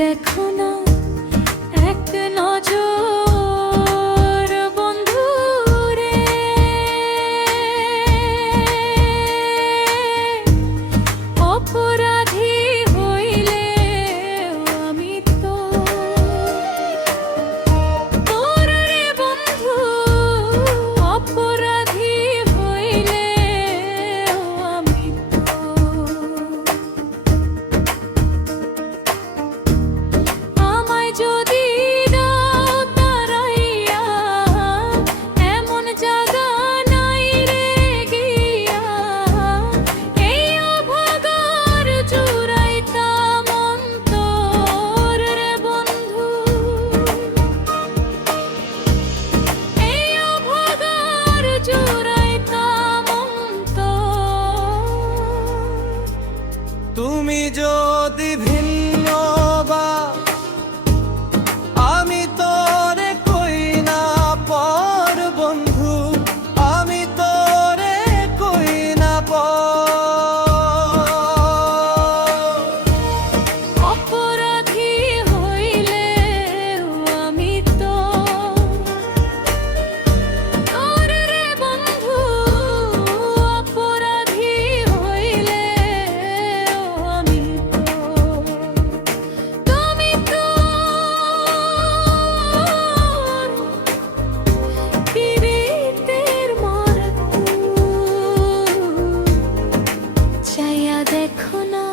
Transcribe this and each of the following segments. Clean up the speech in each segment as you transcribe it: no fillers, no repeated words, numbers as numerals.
দেখো না এক নজর বন্ধু রে, অপরাধী হইলে আমি তো তোর রে বন্ধু, অপরাধী হইলে আমি তো আমায় যদি দাও তারাইয়া, এমন জায়গা নাই রে গিয়া, এই অভাগার জুড়াইতাম অন্তর রে বন্ধু, এই অভাগার জুড়াইতাম অন্তর। তুমি যদি ভিন্ন বা আমি তোরে কই না পর বন্ধু, আমি তোরে কই না পর। অপরাধী হইলে আমি তো তোর রে বন্ধু, অপরাধী হইলে আমি তো তুমি তো পীড়িতের মরতু, চাইয়া দেখো না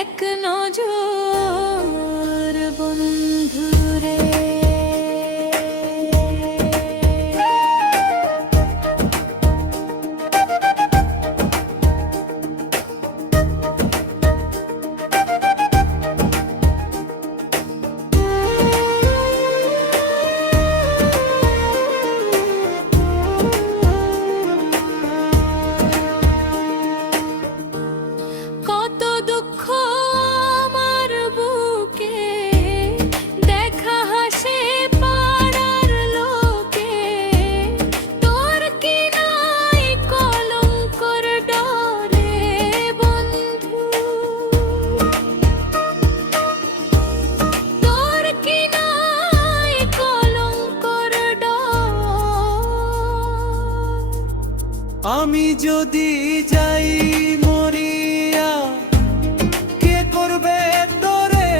এক নজর বন্ধু রে। কত দুঃখ আমার বুকে, দেখা হাসে পাড়ার লোকে, তোর কি নাই কলঙ্কর ডরে বন্ধু, তোর কি নাই কলঙ্কর ডর। আমি যদি যাই মরিয়া, কে করবে তোরে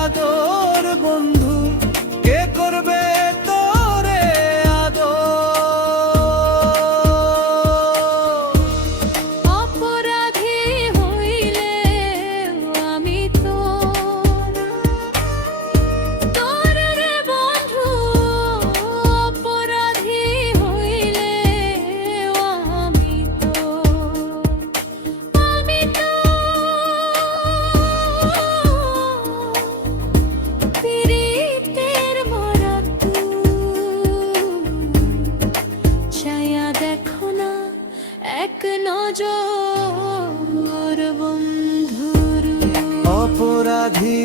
আদর বন্ধু, কে করবে তোরে আদর। অপরাধী হইলে আমি তোর রে বন্ধু, অপরাধী হইলে আমি তো পীড়িতের মরতু, চাইয়া দেখো না এক নজর বন্ধুর। অপরাধী